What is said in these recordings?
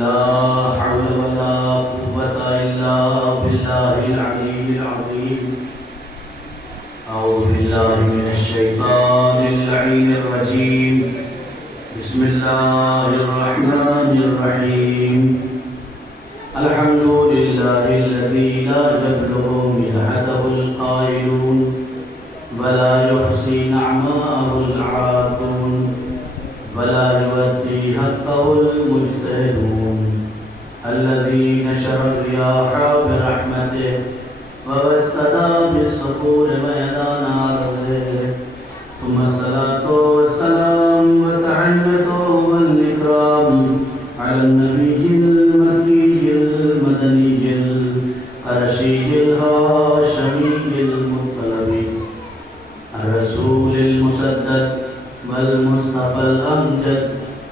لا حول ولا قوة إلا بالله العلي العظيم. أعوذ بالله من الشيطان اللعين الرجيم. بسم الله الرحمن الرحيم. الحمد لله الذي لا يبلغ مدحته القائلون ولا يحصي نعماءه العادون ولا يؤدي حقه المجتهدون الذي نشر الرياح برحمته وابتدى بالصخور ويدانا رضيه ثم الصلاة والسلام والتحية والإكرام على النبي المكي المدني القرشي الهاشمي المطلبي الرسول المسدد والمصطفى الأمجد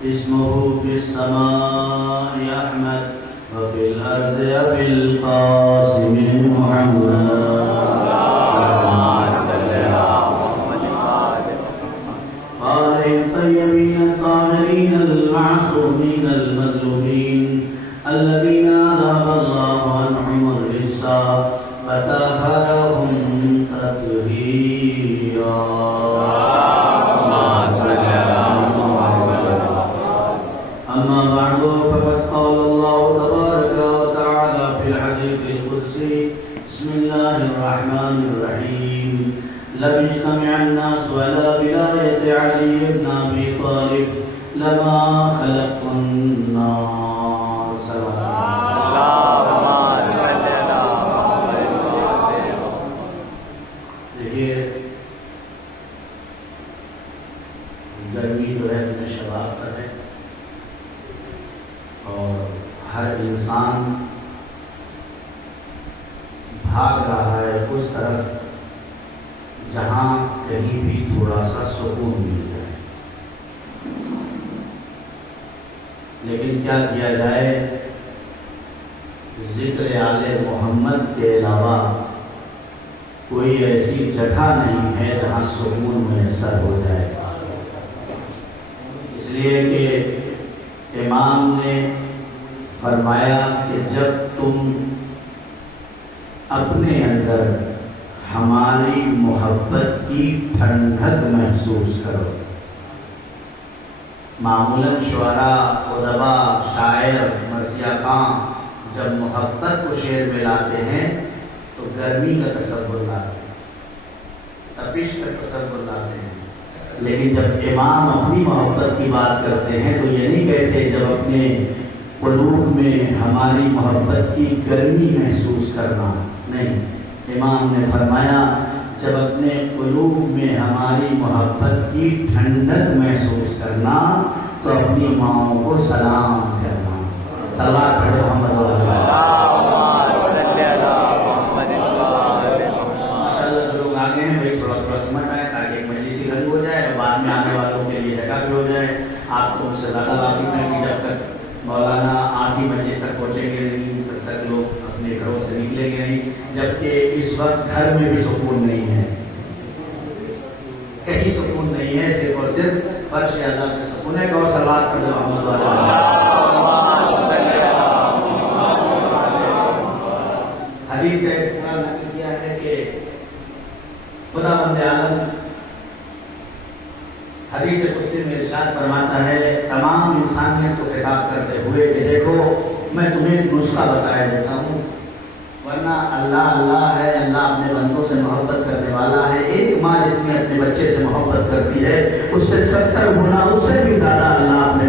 اسمه في السماء أحمد وفي الأرض أبي القاسم محمد. قال الطيبين الطاهرين المعصومين المظلومين الذين أذهب الله عنهم الرجس وطهرهم تطهيرا. أما بعد فقد قال الله تبارك وتعالى في الحديث القدسي بسم الله الرحمن الرحيم. لم يجتمع الناس على ولاية علي بن أبي طالب لما خلقت النار. اللهم صل على محمد. دیکھیے گرمی جو ہے اپنے شباب پر ہے اور ہر انسان بھاگ رہا ہے اس طرف جہاں کہیں بھی تھوڑا سا سکون مل جائے. لیکن کیا کیا جائے، ذکر آل محمد کے علاوہ کوئی ایسی جگہ نہیں ہے جہاں سکون میسر ہو جائے. اس لیے کہ امام نے فرمایا کہ جب تم اپنے اندر ہماری محبت کی ٹھنڈک محسوس کرو. معمولاً شعراء، ادباء، شاعر، مرثیہ خان جب محبت کو شعر میں لاتے ہیں تو گرمی کا تصور لاتے ہیں، تپش کا تصور لاتے ہیں. لیکن جب امام اپنی محبت کی بات کرتے ہیں تو یہ نہیں کہتے جب اپنے قلوب میں ہماری محبت کی گرمی محسوس کرنا، نہیں. امام نے فرمایا جب اپنے قلوب میں ہماری محبت کی ٹھنڈک محسوس کرنا تو اپنی ماؤں کو سلام کرنا. صلوات پڑھو محمد صلی اللہ علیہ ماشاءاللہ. جو لوگ آگے ہیں وہی تھوڑا تھوڑا سمجھ آئے تاکہ ایک مجلسی رنگ ہو جائے اور بعد میں آنے والوں کے لیے جگہ بھی ہو جائے. آپ کو اس سے زیادہ واقف ہیں کہ جب تک مولانا آدھی مجلس تک پہنچیں گے نہیں تب تک لوگ اپنے گھروں سے نکلیں گے نہیں. جبکہ اس وقت گھر میں بھی سکون نہیں ہے، کہیں سکون نہیں ہے، صرف اور صرف فرش اللہ پہ سکون ہے. اور صلوات پڑھو محمد والے. حدیث کا ایک پورا نقل کیا ہے کہ خدا بند عالم حدیث قدسی میں ارشاد فرماتا ہے تمام انسانیت کو خطاب کرتے ہوئے کہ دیکھو میں تمہیں ایک نسخہ بتایا دیتا ہوں، ورنہ اللہ اللہ ہے، اللہ اپنے بندوں سے محبت کرنے والا ہے. ایک ماں جتنی اپنے بچے سے محبت کرتی ہے اس سے 70 گنا اس سے بھی زیادہ اللہ اپنے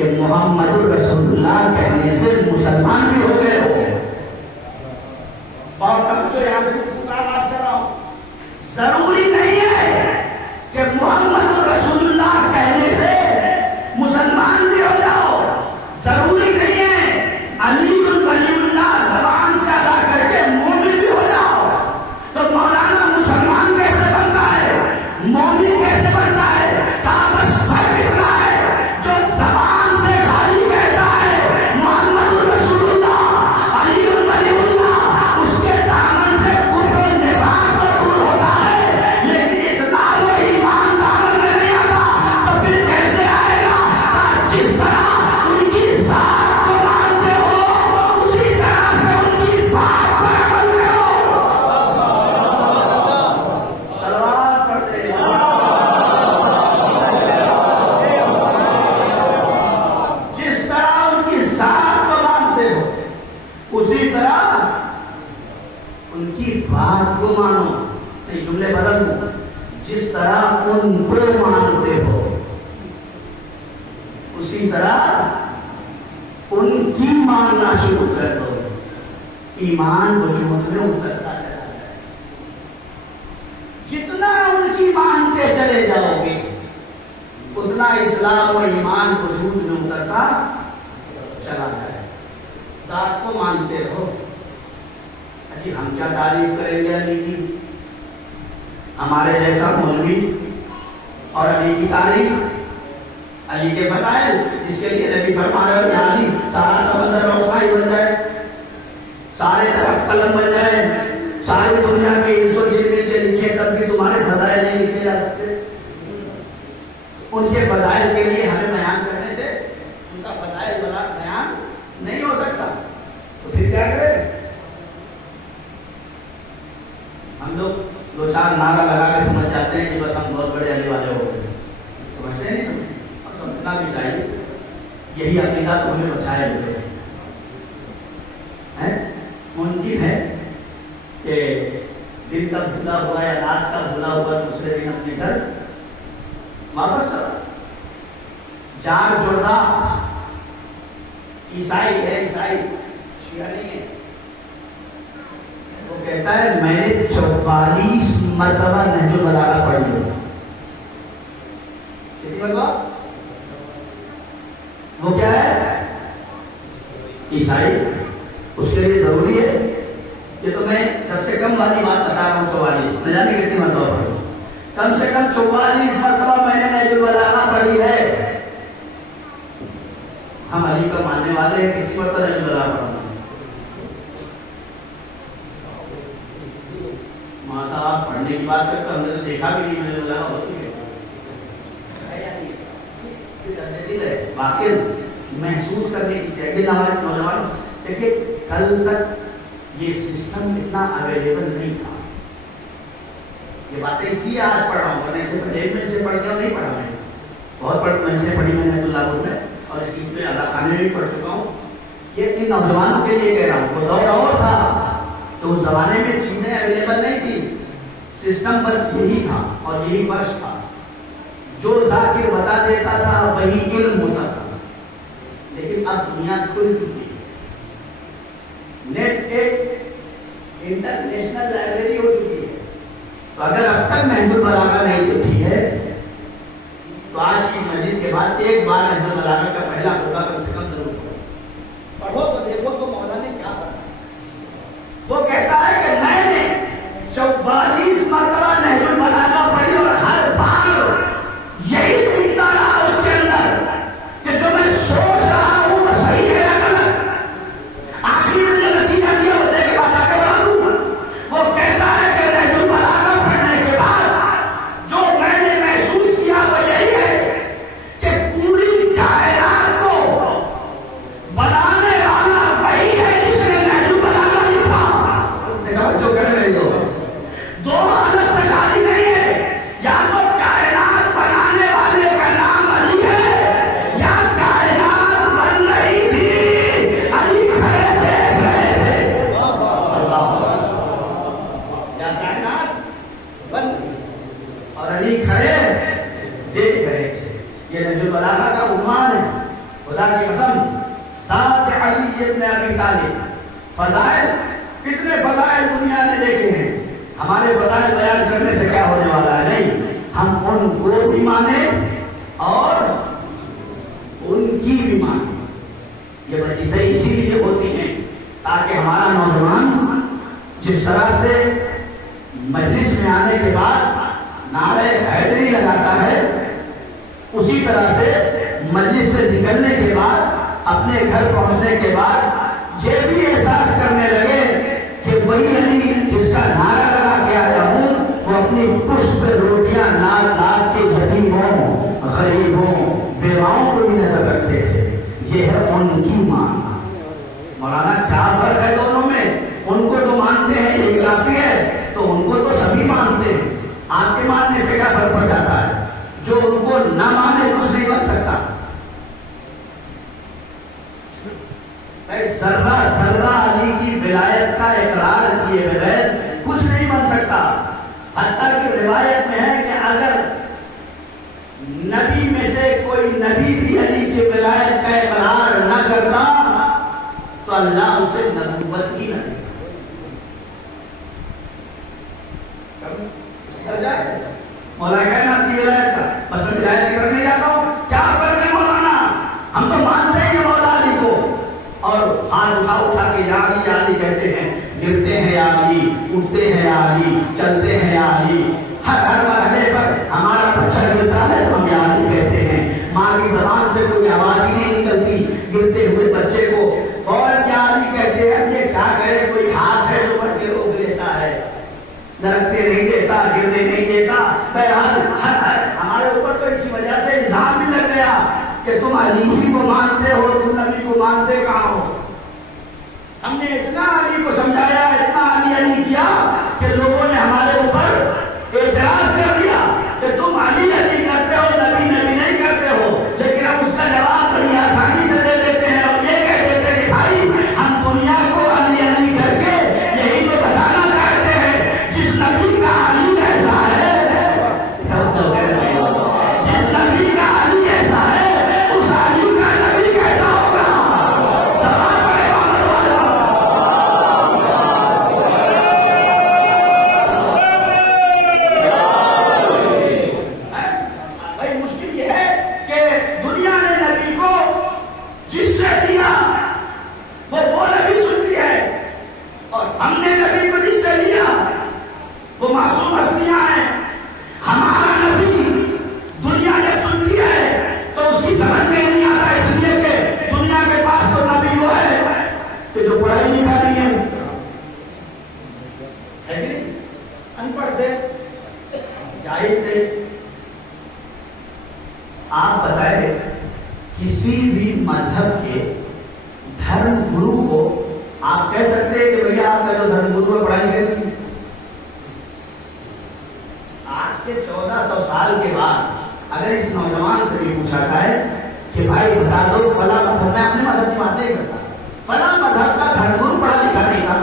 کہ محمد رسول اللہ کہنے سے مسلمان بھی ہو گئے ہو. اور توجہ یہاں سے آواز کر رہا ہوں. ضروری نہیں ہے کہ محمد رسول اللہ کہنے سے مسلمان بھی ہو جاؤ. ضروری نہیں ہے علی ولی اللہ زبان سے ادا کر کے مومن بھی ہو جاؤ. تو مولانا مسلمان کیسے بنتا ہے, مومن کیسے بنتا ہے؟ بس فرق اتنا ہے, جو زبان سے خالی کہتا ہے محمد رسول اللہ علی ولی اللہ, اس کے دامن سے کفر و نفاق تو دور ہوتا ہے, لیکن اسلام و ایمان دامن میں نہیں آتا. تو پھر کیسے آئے گا؟ جس طرح ان کی ذات کو مانتے ہو اسی طرح سے ان کی بات پر عمل کرو. صلوات پڑھتے ہیں. جس طرح ان کی ذات کو مانتے ہو اسی طرح ان کی بات کو مانو. نہیں, جملے بدل دو. جس طرح ان کو مانتے ہو اسی طرح ان کی ماننا شروع کر دو. ایمان وجود میں اترتا چلا جائے. جتنا ان کی مانتے چلے جاؤ گے اتنا اسلام و ایمان وجود میں اترتا چلا جائے. ذات کو مانتے ہو, جی ہم کیا تعریف کریں گے علی کی؟ ہمارے جیسا مولوی اور علی کی تعریف, علی کے فضائل جس کے لیے نبی فرما رہے ہو علی سارا سمندر روشنائی بن جائے, سارے درخت قلم بن جائے, ساری دنیا کے انس و جن کے لکھے تب بھی تمہارے فضائل نہیں لکھے جا سکتے. ان کے فضائل کے لیے ہمیں بیان کرنے سے ان کا فضائل والا بیان نہیں ہو سکتا. تو پھر کیا کریں؟ ہم لوگ دو چار نعرہ لگا کے سمجھ جاتے ہیں کہ بس ہم بہت بڑے علی والے ہو گئے. سمجھتے نہیں سمجھتے, اور سمجھنا بھی چاہیے. یہی عقیدہ تو ہمیں بچائے ہوئے ہیں. ممکن ہے کہ دن کا بھولا ہوا یا رات کا بھولا ہوا دوسرے دن اپنے گھر واپس آ. جار جوڑا عیسائی ہے, عیسائی شیعہ نہیں ہے. وہ کہتا ہے میں نے 44 مرتبہ نہج البلاغہ پڑھی ہے. کتنی مرتبہ؟ وہ کیا ہے؟ عیسائی. اس کے لیے ضروری ہے کہ تو میں سب سے کم والی بات بتا رہا ہوں 44, نہ جانے کتنی مرتبہ پڑھی. کم سے کم 44 مرتبہ میں نے نہج البلاغہ پڑھی ہے. ہم علی کا ماننے والے ہیں, کتنی مرتبہ نہج البلاغہ پڑھا؟ ماں صاحب پڑھنے کی بات کرتے ہم نے تو دیکھا بھی نہیں نہج البلاغہ ہوتی ہے. دل ہے واقعی محسوس کرنے کی چاہیے. ہمارے نوجوان دیکھیے, کل تک یہ سسٹم اتنا اویلیبل نہیں تھا. یہ باتیں اس لیے آج پڑھ رہا ہوں, اسے پہلے میں سے پڑھ گیا نہیں پڑھا. میں بہت میں سے پڑھی میں نے عبداللہ پور میں, اور اس میں اللہ خانے میں بھی پڑھ چکا ہوں. یہ ان نوجوانوں کے لیے کہہ رہا ہوں. وہ دور اور تھا تو اس زمانے میں چیزیں اویلیبل نہیں تھی. سسٹم بس یہی تھا اور یہی فرش تھا. جو ذاکر بتا دیتا تھا وہی علم ہوتا تھا. لیکن اب دنیا کھل چکی ہے. نیٹ ایک انٹرنیشنل لائبریری ہو چکی ہے. تو اگر اب تک نہج البلاغہ نہیں دیکھی ہے تو آج کی مجلس کے بعد ایک بار نہج البلاغہ کا پہلا ہوگا کم سے کم ضرور پڑھو تو دیکھو تو مولانا نے کیا پڑھا. وہ کہتا ہے کہ میں نے 44 مرتبہ نہج البلاغہ پڑھی اور ہر بار یہی ڈھونڈتا رہا اس کے اندر کہ جو میں سوچ رہا ہوں وہ صحیح ہے یا غلط. آخری میں جو نتیجہ دیا وہ دیکھ کے بات آگے بڑھا دوں. وہ کہتا ہے کہ نہج البلاغہ پڑھنے کے بعد جو میں نے محسوس کیا وہ یہی ہے کہ پوری کائنات کو خدا کی قسم ذات علی ابن ابی طالب فضائل، کتنے فضائل دنیا نے دیکھے ہیں، ہمارے فضائل بیان کرنے سے کیا ہونے والا ہے؟ نہیں، ہم ان کو بھی مانے اور ان کی بھی مانے. یہ وجہ اسی لیے ہوتی ہیں تاکہ ہمارا نوجوان جس طرح سے مجلس میں آنے کے بعد نعرہ حیدری لگاتا ہے، اسی طرح سے مجلس سے نکلنے کے بعد اپنے گھر پہنچنے کے بعد یہ بھی احساس کرنے لگے کہ وہی علی جس کا نعرہ لگا کے آیا ہوں وہ اپنی پشت پہ روٹیاں لاکھ لاکھ کے یتیموں، غریبوں، بیواؤں کو بھی نظر رکھتے تھے. یہ ہے ان کی مان. مولانا کیا فرق ہے دونوں میں؟ ان کو تو مانتے ہیں یہ کافی ہے، تو ان کو تو سبھی مانتے ہیں. آپ کے ماننے سے کیا فرق پڑ جاتا ہے؟ جو ان کو نہ مانے کچھ نہیں بن سکتا. ذرہ ذرہ علی کی ولایت کا اقرار کیے بغیر کچھ نہیں بن سکتا. حتیٰ کہ روایت میں ہے کہ اگر نبی میں سے کوئی نبی بھی علی کی ولایت کا اقرار نہ کرتا تو اللہ اسے نبوت کی نہ دیتا. مولا کائنات کی ولایت کا بس میں ولایت ذکر نہیں جاتا ہوں. کیا فرق ہے مولانا؟ ہم تو مانتے ہیں مولا علی کو اور ہاتھ اٹھا کے یا علی کہتے ہیں، گرتے ہیں یا علی، اٹھتے ہیں یا علی، چلتے ہیں یا علی. ہر مرحلے پر ہمارا بچہ گرتا ہے تو ہم یا علی کہتے ہیں. ماں کی زبان سے کوئی آواز ہی نہیں نکلتی، گرتے ہوئے بچے کو فوراً یا علی کہتے ہیں. یہ کیا کرے؟ کوئی ہاتھ ہے جو بڑھ کے روک لیتا ہے، نرکتے نہیں دیتا، گرنے نہیں دیتا. بہرحال ہمارے اوپر تو اسی وجہ سے الزام بھی لگ گیا کہ تم علی ہی کو مانتے ہو، تم نبی کو مانتے کہاں ہو. ہم نے اتنا علی کو سمجھایا، اتنا علی کیا کہ لوگوں نے ہمارے اوپر اعتراض کر دیا کہ تم علی کرتے ہو، نبی نہیں کرتے ہو. لیکن اب اس کا جواب بڑی آسانی سے دے دیتے ہیں اور یہ کہہ دیتے ہیں کہ بھائی ہم دنیا کو علی کر کے یہی تو بتانا چاہتے ہیں جس نبی کا علی ایسا ہے، جس نبی کا علی ایسا ہے اس علی کا نبی کیسا ہوگا. سوال پڑے بھائی مشکل یہ ہے کہ دنیا نے نبی کو جس سے دیا وہ نبی سنتی ہے اور ہم نے نبی کو جس سے لیا وہ معصوم ہستیاں ہیں. ہمارا نبی دنیا جب سنتی ہے تو اس کی سمجھ میں نہیں آتا، اس لیے کہ دنیا کے پاس تو نبی وہ ہے کہ جو پڑھائی لکھا نہیں ہے کہ نہیں، ان پڑھ تھے، جاہل تھے. آپ بتائیں کسی بھی مذہب کے دھرم گرو کو آپ کہہ سکتے ہیں کہ بھیا آپ کا جو دھرم گرو ہے پڑھائی کرتی ہے؟ آج کے 1400 سال کے بعد اگر اس نوجوان سے بھی پوچھا جائے کہ بھائی بتا دو فلاں مذہب، میں اپنے مذہب کی بات نہیں کرتا، فلاں مذہب کا دھرم گرو پڑھا لکھا نہیں تھا،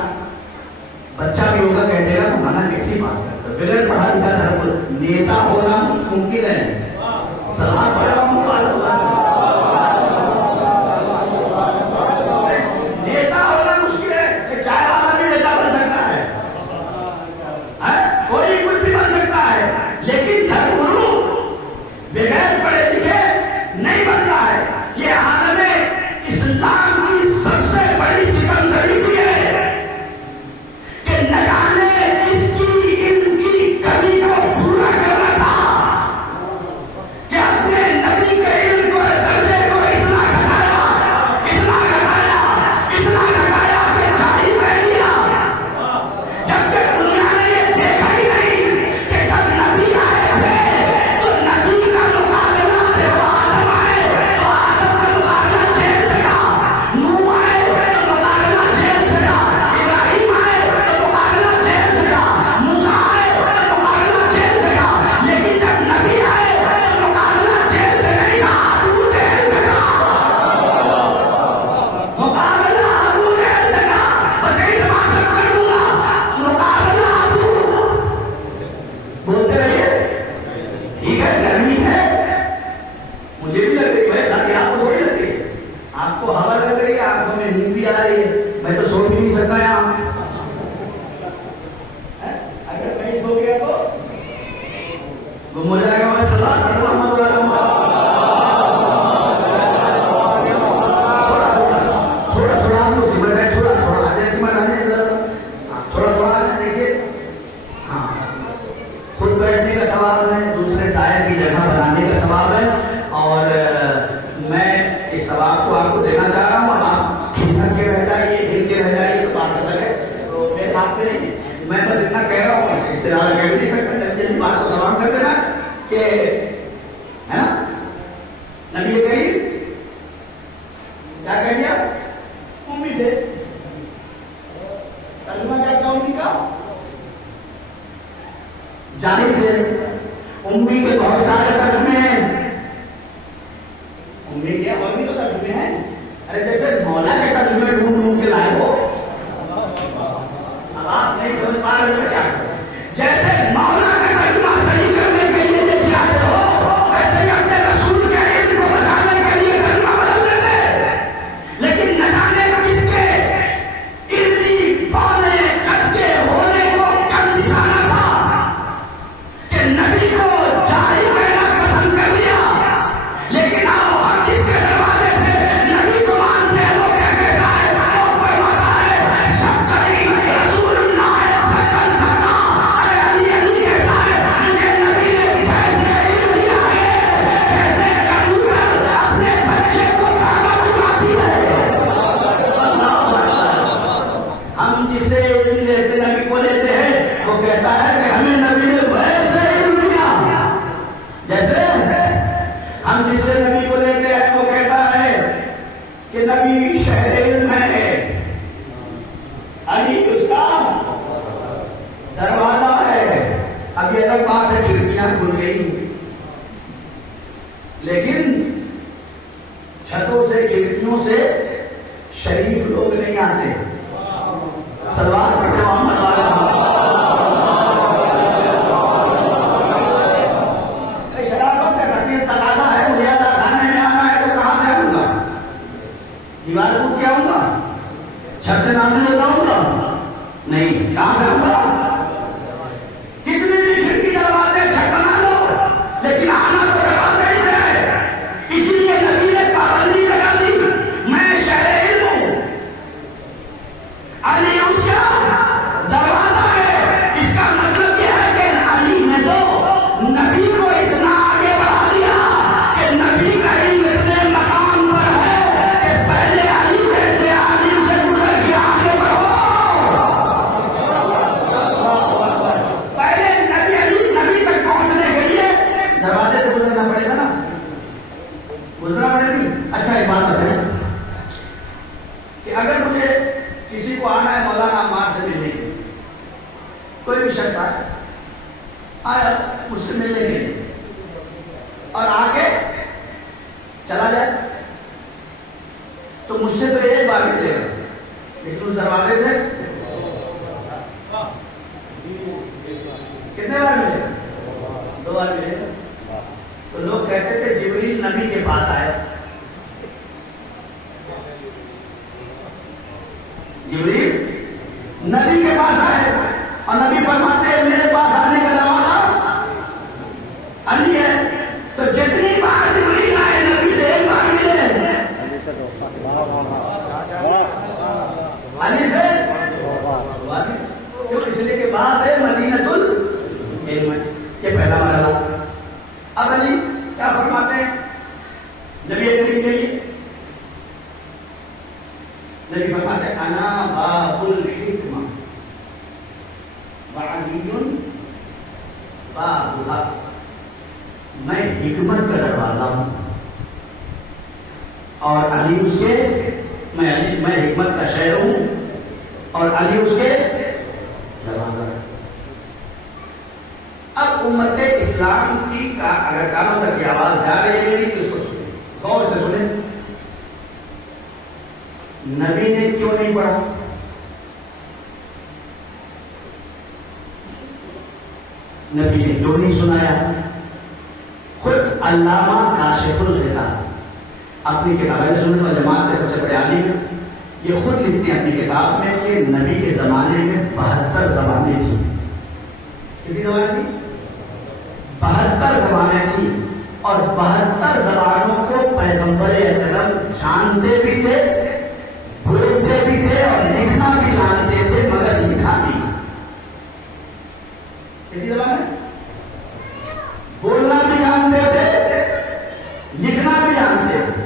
بچہ بھی ہوگا کہہ دے گا تمہارا کیسی بات کرتا، بغیر پڑھا لکھا دھرم گرو نیتا ہونا ممکن ہے. سلام پڑھا ہوں نیتا ہونا مشکل ہے. چائے والا بھی نیتا بن سکتا ہے، کوئی کچھ بھی بن سکتا ہے، لیکن دھرم گرو بغیر پڑھے لکھے نہیں بنتا ہے. یہ عالم اسلام کی سب سے بڑی ستم ظریفی ہے کہ نہ جانے کس کی ان کی کمی کو پورا کرنا تھا کہ اپنے نبی کے علم کو درجے کو اتنا گھٹایا کہ چھائی رہ گیا. جبکہ دنیا نے یہ دیکھا ہی نہیں کہ جب نبی آئے تھے تو نبی کا مقابلہ تھے وہ آدم آئے تو آدم کا مقابلہ اس ثواب کو آپ کو دینا چاہ رہا ہوں، آپ کھسک کے رہ جائیے، ہل کے رہ جائیے تو بات الگ ہے، تو میرے ہاتھ میں نہیں ہے. میں بس اتنا کہہ رہا ہوں، اس سے زیادہ کہہ نہیں سکتا. جلدی بات کو تمام کر دینا کہ ہے نا نبی کریم کیا کہہ دیا؟ امی تھے. ترجمہ کیا تھا امی کا؟ جاہل تھے. امی کے بہت سارے ترجمے ہیں. امی کے اور بھی تو ترجمے ہیں. ارے جیسے مولا کے ترجمے ڈھونڈ ڈھونڈ کے لائے ہو. اب آپ نہیں سمجھ پا رہے ہو کیا؟ جیسے مولا کا ترجمہ صحیح کرنے کے لیے لے کے آتے ہو، ویسے ہی اپنے رسول کے علم کو بچانے کے لیے ترجمہ بدل دیتے. لیکن نہ جانے کس کے علمی پانے قد کے ہونے کو کم دکھانا تھا کہ نبی کو جاہل کہنا پسند کر لیا. لیکن آؤ ہم کس کے دروازے سے نبی کو مانتے ہیں، وہ کیا کہتا ہے؟ وہ فرماتا ہے شکری رسول اللہ سکن سکا. ارے علی علی کہتا ہے مجھے نبی نے کیسے علم دیا ہے، کیسے کبوتر اپنے بچے کو دانا چلاتی ہے. ہم جسے علم لیتے نبی کو لیتے ہیں، وہ کہتا ہے کہ ہمیں نبی نے ویسے علم دیا. جیسے ہم جسے نبی کو لیتے ہیں، وہ کہتا ہے کہ نبی شہر علم ہے، علی اس کا دروازہ ہے. اب یہ الگ بات ہے کھڑکیاں کھل گئی، لیکن چھتوں سے کھڑکیوں سے شریف لوگ نہیں آتے. سلوات پڑھتے محمد والا. شرارت کرتی ہے، تقاضا ہے مجھے ادا کھانے میں آنا ہے تو کہاں سے آؤں گا؟ دیوار کو کیا آؤں گا؟ چھت سے نازل ہو جاؤں گا؟ نہیں. کہاں سے آؤں گا؟ کتنی بھی کھڑکی دروازے چھت بنا لو، لیکن آنا تو دروازے ہی سے ہے. اسی لیے نبی نے پابندی لگا دی، میں شہر علم ہوں، علی اس کا دروازہ ہے. اس کا مطلب یہ ہے کہ علی نے تو نبی کو اتنا آگے بڑھا دیا کہ نبی کا علم اتنے مقام پر ہے کہ پہلے علی جیسے عالم سے گزر کے آگے بڑھو. پہلے نبی تک پہنچنے کے لیے دروازے سے گزرنا پڑے گا نا، گزرنا پڑے گی. اچھا ایک بات بتائیں کہ اگر مجھے کسی کو آنا ہے مولانا عمار سے ملنے کے لیے، کوئی بھی شخص آیا مجھ سے ملنے کے لیے اور آ کے چلا جائے تو مجھ سے تو ایک بار ملے گا، لیکن اس دروازے سے کتنے بار ملے گا؟ 2 بار ملے گا. تو لوگ کہتے تھے جبریل نبی کے پاس آئے. جبریل نبی کے پاس آئے اور نبی فرماتے ہیں میرے پاس آنے کا دروازہ علی ہے. تو جتنی بار جبریل آئے نبی سے ایک بار ملے، علی سے کیوں؟ اس لیے کہ بات ہے مدینۃ العلم، یہ پہلا مرحلہ. اب علی کیا فرماتے ہیں نبی کریم کے لیے؟ نبی فرماتے ہیں انا باب الحکمہ وعلی بابھا. میں حکمت کا دروازہ ہوں اور علی اس کے، میں حکمت کا شہر ہوں اور علی اس کے دروازہ. اب امت اسلام کی اگر کانوں تک کی آواز جا رہی ہے میری تو اس کو سنیں، غور سے سنیں. نبی نے کیوں نہیں پڑھا؟ نبی نے کیوں نہیں سنایا؟ خود علامہ کاشف الغطاء اپنی کتاب سنت والجماعت کے سب سے بڑے عالم، یہ خود لکھتے ہیں اپنی کتاب میں کہ نبی کے زمانے میں 72 زبانیں تھیں. کتنی زبانیں تھیں؟ 72 زبانیں تھیں. اور 72 زبانوں کو پیغمبر اکرم جانتے بھی تھے، بولتے بھی تھے اور لکھنا بھی جانتے تھے، مگر لکھا نہیں. کتنی زبانیں؟ بولنا بھی جانتے تھے، لکھنا بھی جانتے تھے.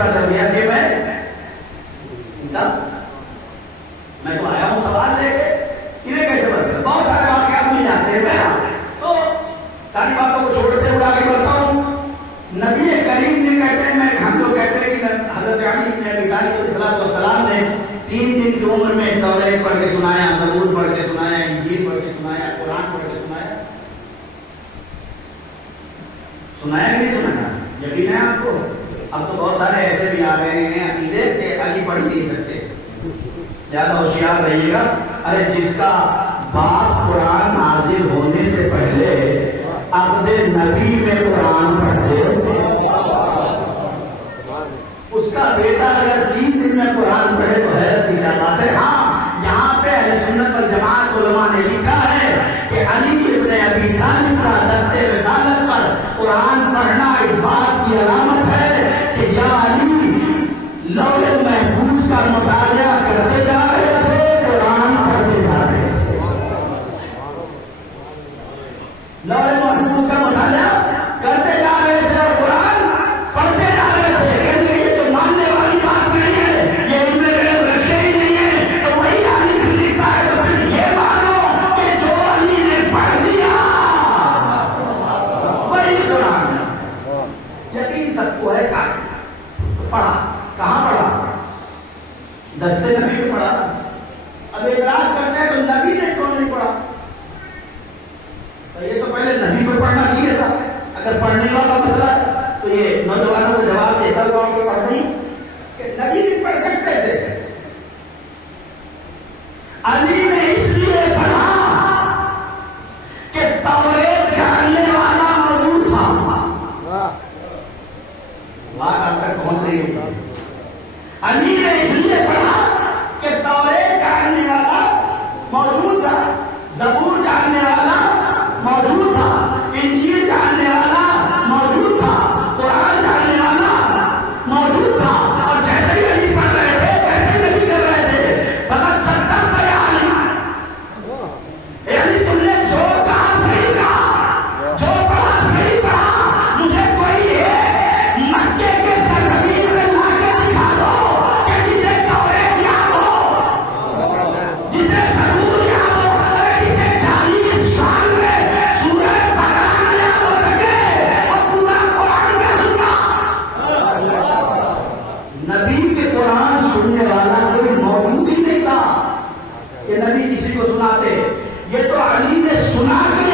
پتا چل گیا کہ میں تو آیا ہوں سوال لے کے، انہیں کیسے پتا چلا؟ بہت سارے واقعات مل جاتے ہیں. میں تو ساری باتوں کو چھوڑتے ہوئے آگے بڑھتا ہوں. نبی کریم نے کہتے ہیں، ہم لوگ کہتے ہیں کہ حضرت علی بن ابی طالب علیہ السلام نے 3 دن کی عمر میں توریت پڑھ کے سنایا، زبور پڑھ کے سنایا، انجیل پڑھ کے سنایا، قرآن پڑھ کے سنایا. سنایا کہ نہیں سنایا؟ یقین ہے آپ کو؟ اب تو بہت سارے ایسے بھی آ رہے ہیں عقیدے کہ علی پڑھ نہیں سکتے، زیادہ ہوشیار رہیے گا. ارے جس کا باپ قرآن نازل ہونے سے پہلے عقد نبی میں قرآن پڑھتے، اس کا بیٹا اگر 3 دن میں قرآن پڑھے تو حیرت کی کیا بات ہے. ہاں یہاں پہ اہل سنت والجماعت علماء نے لکھا ہے کہ علی ابن ابی طالب کا دست رسالت پر قرآن پڑھنا اس بات کی علامت ہے کہ یا علی لوح محفوظ کا مطالعہ کرتے جا رہے تھے، قرآن پڑھتے جا رہے تھے. لوح محفوظ کا مطالعہ کرتے جا رہے تھے اور قرآن پڑھتے جا رہے تھے. کہتے یہ تو ماننے والی بات نہیں ہے، یہ ان میں رکھے ہی نہیں ہے. تو وہی علی بھی لکھتا ہے تو پھر یہ مانو کہ جو علی نے پڑھ دیا وہی قرآن ہے. یقین سب کو ہے. پڑھا کہاں پڑھا؟ دستے نبی میں پڑھا. اب اعتراض کرتے ہیں تو نبی نے کیوں نہیں پڑھا؟ تو یہ تو پہلے نبی کو پڑھنا چاہیے تھا. اگر پڑھنے والا مسئلہ ہے تو یہ نوجوانوں کو جواب دیتا ہوں آپ کو پڑھ دوں کہ نبی بھی پڑھ سکتے تھے. علی نے اس لیے پڑھا کہ توریت جاننے والا موجود تھا. بات آپ تک پہنچ رہی ہوگی. علی نے اس لیے پڑھا کہ توریت جاننے والا موجود تھا، زبور جاننے والا موجود تھا، انجیل جاننے والا موجود تھا، قرآن جاننے والا موجود تھا. اور جیسے ہی علی پڑھ رہے تھے ویسے ہی نبی کر رہے تھے. فقط سرکار تھا یا علی، اے علی تم نے جو کہا صحیح کہا، جو پڑھا صحیح پڑھا. مجھے کوئی ہے مکے کے سرزمین میں لا کے دکھا دو کہ جسے توریت یاد ہو، جسے زبور یاد ہو، جسے 40 سال میں سورہ بقرہ یاد ہو سکے اور پورا قرآن کا سننا. نبی کے قرآن سننے والا کوئی موجود ہی نہیں تھا کہ نبی کسی کو سناتے. یہ تو علی نے سنا کے